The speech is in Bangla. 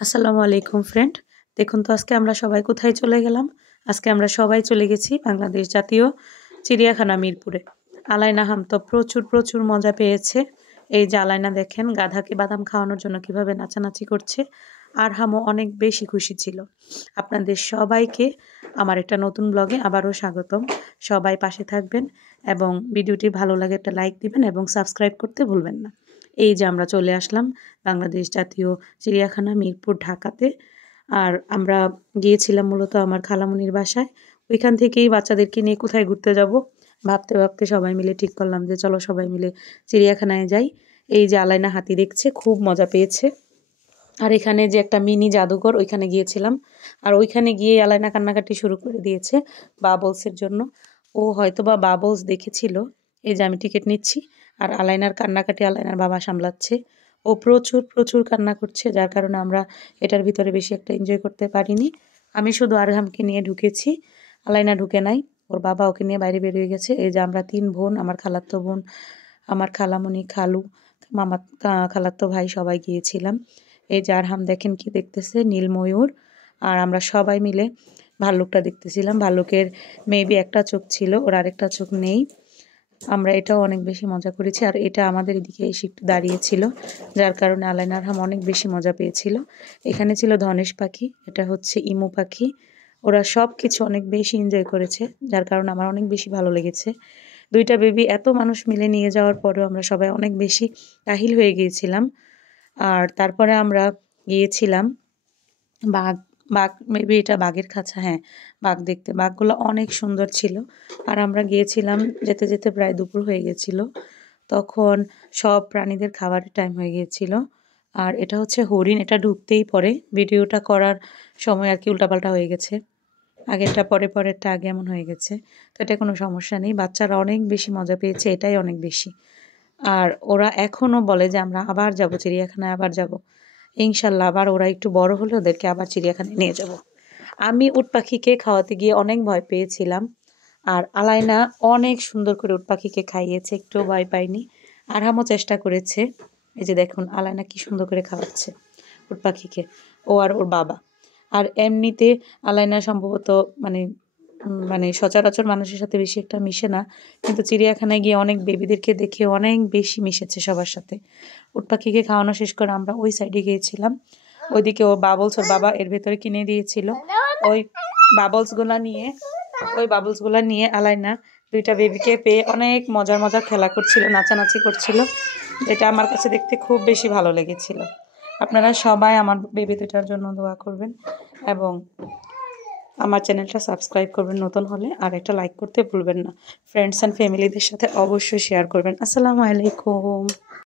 আসসালামু আলাইকুম ফ্রেন্ড। দেখুন তো আজকে আমরা সবাই কোথায় চলে গেলাম। আজকে আমরা সবাই চলে গেছি বাংলাদেশ জাতীয় চিড়িয়াখানা মিরপুরে। আলাইনা হাম তো প্রচুর মজা পেয়েছে। এই যে আলাইনা দেখেন গাধাকে বাদাম খাওয়ানোর জন্য কিভাবে নাচানাচি করছে। আর হামও অনেক বেশি খুশি ছিল। আপনাদের সবাইকে আমার একটা নতুন ব্লগে আবারও স্বাগতম। সবাই পাশে থাকবেন এবং ভিডিওটি ভালো লাগে একটা লাইক দিবেন এবং সাবস্ক্রাইব করতে ভুলবেন না। এই যে আমরা চলে আসলাম বাংলাদেশ জাতীয় চিড়িয়াখানা মিরপুর ঢাকাতে। আর আমরা গিয়েছিলাম মূলত আমার খালামণির বাসায়। ওইখান থেকেই বাচ্চাদেরকে নিয়ে কোথায় ঘুরতে যাব ভাবতে সবাই মিলে ঠিক করলাম যে চলো সবাই মিলে চিড়িয়াখানায় যাই। এই যে আলাইনা হাতি দেখছে, খুব মজা পেয়েছে। আর এখানে যে একটা মিনি জাদুঘর, ওইখানে গিয়েছিলাম। আর ওইখানে গিয়ে আলাইনা কান্নাকাটি শুরু করে দিয়েছে বাবলসের জন্য। ও হয়তো বা বাবলস দেখেছিল। এই যে আমি টিকিট নিচ্ছি আর আলাইনার কান্নাকাটি আলাইনার বাবা সামলাচ্ছে। ও প্রচুর কান্না করছে, যার কারণে আমরা এটার ভিতরে বেশি একটা এনজয় করতে পারিনি। আমি শুধু আরহামকে নিয়ে ঢুকেছি, আলাইনা ঢুকে নাই। ওর বাবা ওকে নিয়ে বাইরে বেরিয়ে গেছে। এই যে আমরা 3 বোন, আমার খালাতো বোন, আমার খালামণি, খালু, মামা, খালাতো ভাই সবাই গিয়েছিলাম। এই যে আরহাম দেখেন কি দেখতেছে, নীল ময়ূর। আর আমরা সবাই মিলে ভাল্লুকটা দেখতেছিলাম। ভাল্লুকের মেবি একটা চোখ ছিল, ওর আরেকটা চোখ নেই। আমরা এটাও অনেক বেশি মজা করেছি। আর এটা আমাদের এদিকে এসে একটু দাঁড়িয়েছিল, যার কারণে আলাইনা আরহাম অনেক বেশি মজা পেয়েছিল। এখানে ছিল ধনেশ পাখি, এটা হচ্ছে ইমু পাখি। ওরা সব কিছু অনেক বেশি এনজয় করেছে, যার কারণে আমার অনেক বেশি ভালো লেগেছে। 2টা বেবি এত মানুষ মিলে নিয়ে যাওয়ার পরেও আমরা সবাই অনেক বেশি কাহিল হয়ে গিয়েছিলাম। আর তারপরে আমরা গিয়েছিলাম বাঘ বাঘ মেবি এটা বাঘের খাঁচা, হ্যাঁ, বাঘ দেখতে। বাঘগুলো অনেক সুন্দর ছিল। আর আমরা গিয়েছিলাম যেতে প্রায় দুপুর হয়ে গেছিল। তখন সব প্রাণীদের খাবারের টাইম হয়ে গিয়েছিল। আর এটা হচ্ছে হরিণ, এটা ঢুকতেই পরে ভিডিওটা করার সময় আর কি উল্টাপাল্টা হয়ে গেছে। আগেরটা পরেরটা আগে এমন হয়ে গেছে। তো এটা কোনো সমস্যা নেই, বাচ্চারা অনেক বেশি মজা পেয়েছে, এটাই অনেক বেশি। আর ওরা এখনও বলে যে আমরা আবার যাব চিড়িয়াখানায়, আবার যাব ইনশাল্লাহ। আবার ওরা একটু বড় হলে ওদেরকে আবার চিড়িয়াখানায় নিয়ে যাব। আমি উট পাখিকে খাওয়াতে গিয়ে অনেক ভয় পেয়েছিলাম। আর আলাইনা অনেক সুন্দর করে উট পাখিকে খাইয়েছে, একটুও ভয় পাইনি। আরহামও চেষ্টা করেছে। এই যে দেখুন আলাইনা কি সুন্দর করে খাওয়াচ্ছে উট পাখিকে, ও আর ওর বাবা। আর এমনিতে আলাইনা সম্ভবত মানে মানে সচরাচর মানুষের সাথে বেশি একটা মিশে না, কিন্তু চিড়িয়াখানায় গিয়ে অনেক বেবিদেরকে দেখে অনেক বেশি মিশেছে সবার সাথে। উট পাখিকে খাওয়ানো শেষ করে আমরা ওই সাইডে গিয়েছিলাম। ওইদিকে ও বাবলস ওর বাবা এর ভেতরে কিনে দিয়েছিল। ওই বাবলসগুলা নিয়ে আলাইনা 2টা বেবিকে পেয়ে অনেক মজার খেলা করছিল, নাচানাচি করছিল। এটা আমার কাছে দেখতে খুব বেশি ভালো লেগেছিল। আপনারা সবাই আমার বেবি 2টার জন্য দোয়া করবেন এবং আমার চ্যানেলটা সাবস্ক্রাইব করবেন নতুন হলে, আর একটা লাইক করতে ভুলবেন না। ফ্রেন্ডস অ্যান্ড ফ্যামিলিদের সাথে অবশ্যই শেয়ার করবেন। আসসালামু আলাইকুম।